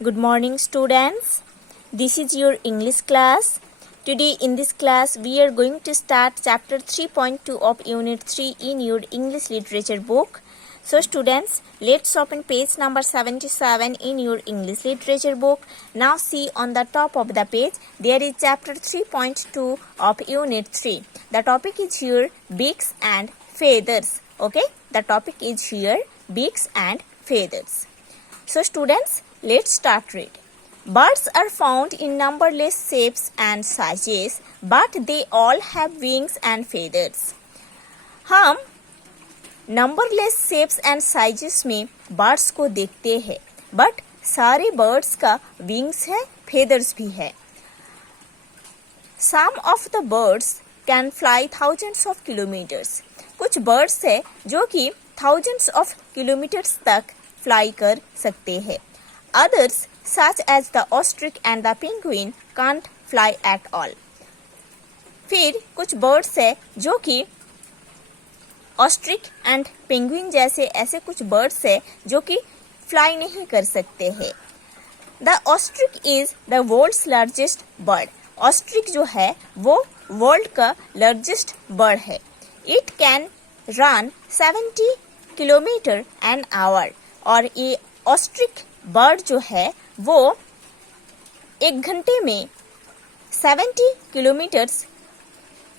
Good morning, students. This is your English class. Today in this class we are going to start chapter 3.2 of unit 3 in your English literature book. So students, let's open page number 77 in your English literature book. Now see on the top of the page there is chapter 3.2 of unit 3. The topic is here beaks and feathers. Okay, the topic is here beaks and feathers. So students, let's start read. Birds are found in numberless shapes and sizes, but they all have wings and feathers. हम numberless shapes and sizes में birds को देखते हैं, but सारे birds का wings है, feathers भी है. Some of the birds can fly thousands of kilometers. कुछ बर्ड्स है जो कि thousands of kilometers तक फ्लाई कर सकते हैं. Others, such as the ostrich and the penguin, can't fly at all. फिर कुछ बर्ड्स है जो कि ऑस्ट्रिच एंड पेंगुइन जैसे ऐसे कुछ बर्ड्स है जो कि फ्लाई नहीं कर सकते हैं. The ostrich is the world's largest bird. Ostrich जो है वो वर्ल्ड का लार्जेस्ट बर्ड है. It can run 70 kilometre an hour. और ये ऑस्ट्रिच बर्ड जो है वो एक घंटे में 70 किलोमीटर्स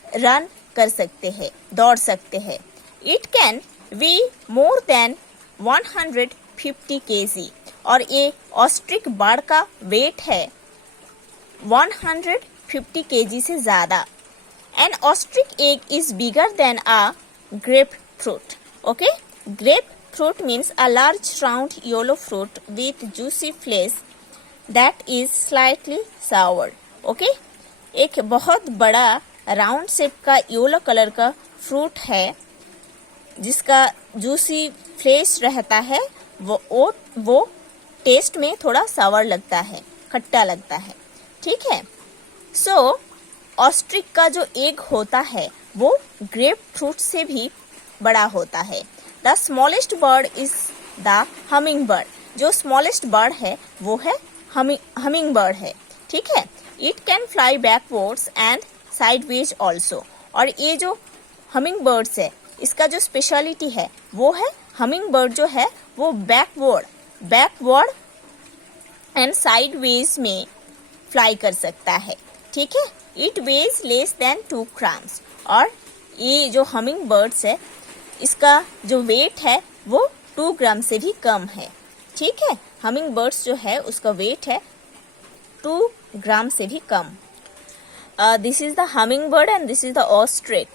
रन कर सकते हैं, दौड़ सकते हैं. It can weigh more than 150 kg. और ये ऑस्ट्रिच बर्ड का वेट है 150 kg से ज़्यादा. An ostrich egg is bigger than a grapefruit. Okay, grape fruit means a large round yellow fruit with juicy flesh that is slightly sour. Okay, एक बहुत बड़ा round shape का yellow colour का fruit है जिसका juicy flash रहता है. वो टेस्ट में थोड़ा सावर लगता है, खट्टा लगता है. ठीक है. सो ऑस्ट्रिच का जो एग होता है वो ग्रेप फ्रूट से भी बड़ा होता है. The smallest bird is the humming bird. जो स्मॉलेस्ट बर्ड है वो है हमिंग बर्ड है. ठीक है. It can fly backwards and sideways also. और ये जो हमिंग बर्ड्स है इसका जो स्पेशलिटी है वो है हमिंग बर्ड जो है वो बैकवर्ड एंड साइडवेज में फ्लाई कर सकता है. ठीक है. It weighs less than 2 grams. और ये जो हमिंग बर्ड्स है इसका जो वेट है वो 2 ग्राम से भी कम है. ठीक है. हमिंग बर्ड्स जो है उसका वेट है 2 ग्राम से भी कम. This is the hummingbird and this is the ostrich.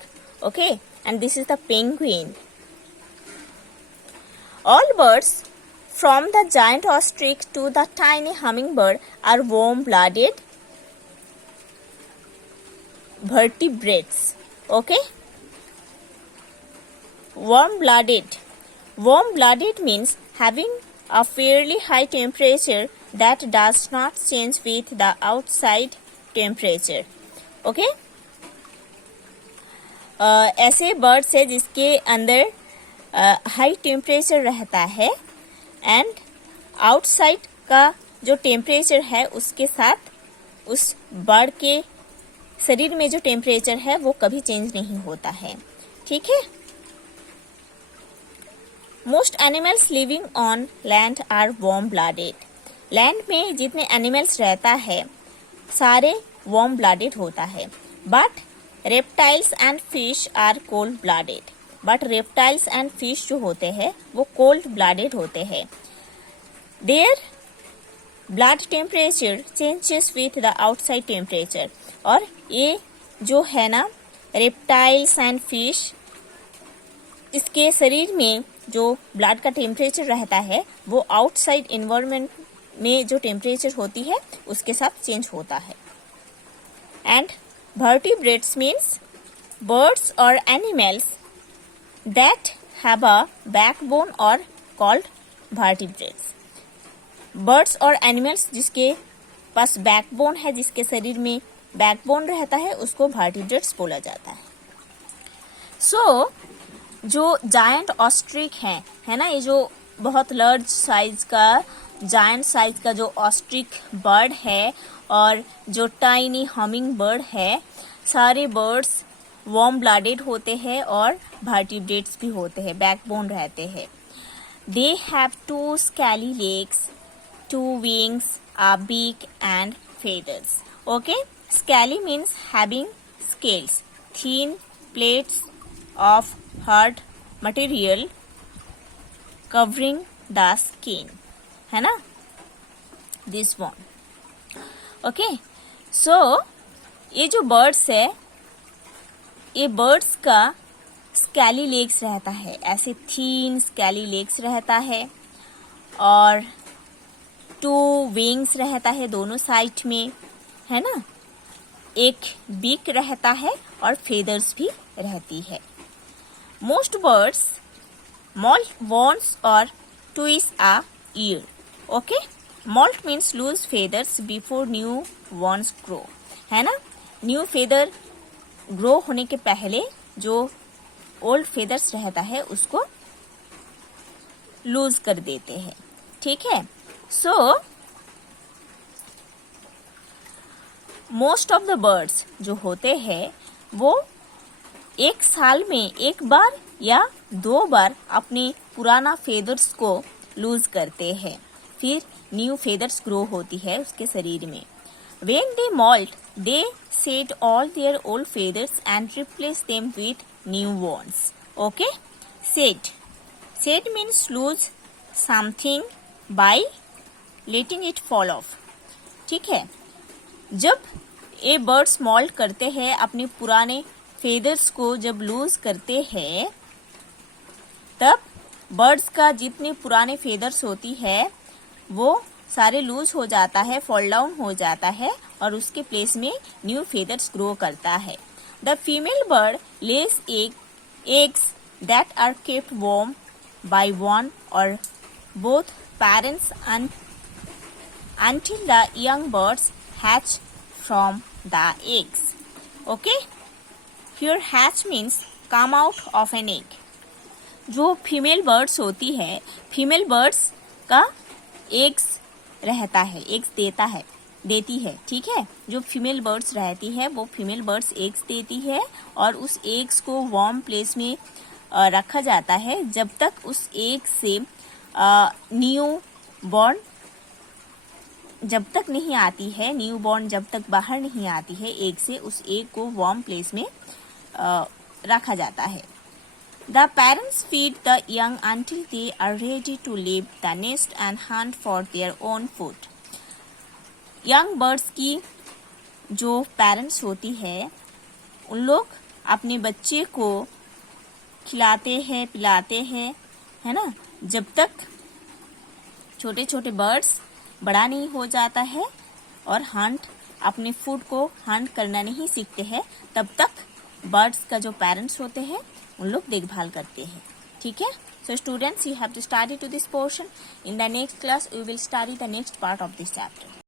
Okay, and this is the penguin. All birds from the giant ostrich to the tiny hummingbird are warm blooded vertebrates. Okay. Warm-blooded means having a fairly high temperature that does not change with the outside temperature. Okay? ऐसे birds है जिसके अंदर high temperature रहता है and outside का जो temperature है उसके साथ उस बर्ड के शरीर में जो टेम्परेचर है वो कभी चेंज नहीं होता है. ठीक है. Most animals living on land are warm blooded. Land में जितने एनिमल्स रहता है सारे वार्म ब्लडेड होता है. But reptiles and fish are cold blooded. But reptiles and fish जो होते हैं वो कोल्ड ब्लडेड होते हैं. Their blood temperature changes with the outside temperature. और ये जो है ना रेप्टाइल्स एंड फिश इसके शरीर में जो ब्लड का टेम्परेचर रहता है वो आउटसाइड एनवायरनमेंट में जो टेम्परेचर होती है उसके साथ चेंज होता है. And vertebrates means birds or animals that have a backbone or called vertebrates. Birds और एनिमल्स जिसके पास बैकबोन है, जिसके शरीर में बैकबोन रहता है, उसको वर्टिब्रेट्स बोला जाता है. सो जो जायंट ऑस्ट्रिच है ना, ये जो बहुत लार्ज साइज का जायंट साइज का जो ऑस्ट्रिक बर्ड है और जो टाइनी हमिंग बर्ड है, सारे बर्ड्स वार्म ब्लडेड होते हैं और वर्टिब्रेट्स भी होते हैं, बैकबोन रहते हैं। They have 2 scaly legs, 2 wings, a beak and feathers. Okay, scaly means having scales, thin plates of hard material covering the skin, है ना, this one. Okay, so ये जो बर्ड्स है, ये बर्ड्स का स्कैली लेग्स रहता है, ऐसे थीन स्कैली लेग्स रहता है और 2 विंग्स रहता है दोनों साइड में, है ना, एक बीक रहता है और फेदर्स भी रहती है। Most birds molt wants or twist a ear. Okay, molt means lose feathers before new ones grow, है ना, न्यू फेदर ग्रो होने के पहले जो ओल्ड फेदर्स रहता है उसको लूज कर देते हैं, ठीक है। So most of the birds जो होते हैं वो एक साल में एक बार या 2 बार अपने पुराना फेदर्स को लूज करते हैं, फिर न्यू फेदर्स ग्रो होती है उसके शरीर में। When they molt, they shed all their old feathers and replace them with new ones. Okay? Shed means lose something by letting it fall off. ठीक है, जब ये बर्ड्स मॉल्ट करते हैं, अपने पुराने फेदर्स को जब लूज करते हैं, तब बर्ड्स का जितने पुराने फेदर्स होती है वो सारे लूज हो जाता है, फॉल डाउन हो जाता है और उसके प्लेस में न्यू फेदर्स ग्रो करता है। The female bird lays eggs that are kept warm by one or both parents until the young birds hatch from the eggs. Okay? Here hatch means come out of an egg. जो female birds होती है, female birds का eggs रहता है, eggs देती है, ठीक है। जो फीमेल बर्ड्स रहती है वो फीमेल बर्ड्स एग्स देती है और उस एग्स को वार्म प्लेस में रखा जाता है जब तक उस एग से न्यू बॉर्न जब तक नहीं आती है, न्यू बॉर्न जब तक बाहर नहीं आती है एग से, उस एग को वार्म प्लेस में रखा जाता है। The parents feed the young until they are ready to leave the nest and hunt for their own food. Young birds की जो पेरेंट्स होती है उन लोग अपने बच्चे को खिलाते हैं, पिलाते हैं, है ना, जब तक छोटे छोटे बर्ड्स बड़ा नहीं हो जाता है और अपने फूड को हंट करना नहीं सीखते हैं, तब तक बर्ड्स का जो पेरेंट्स होते हैं उन लोग देखभाल करते हैं, ठीक है। So students, you have to study to this portion. In the next class we will study the next part of this chapter.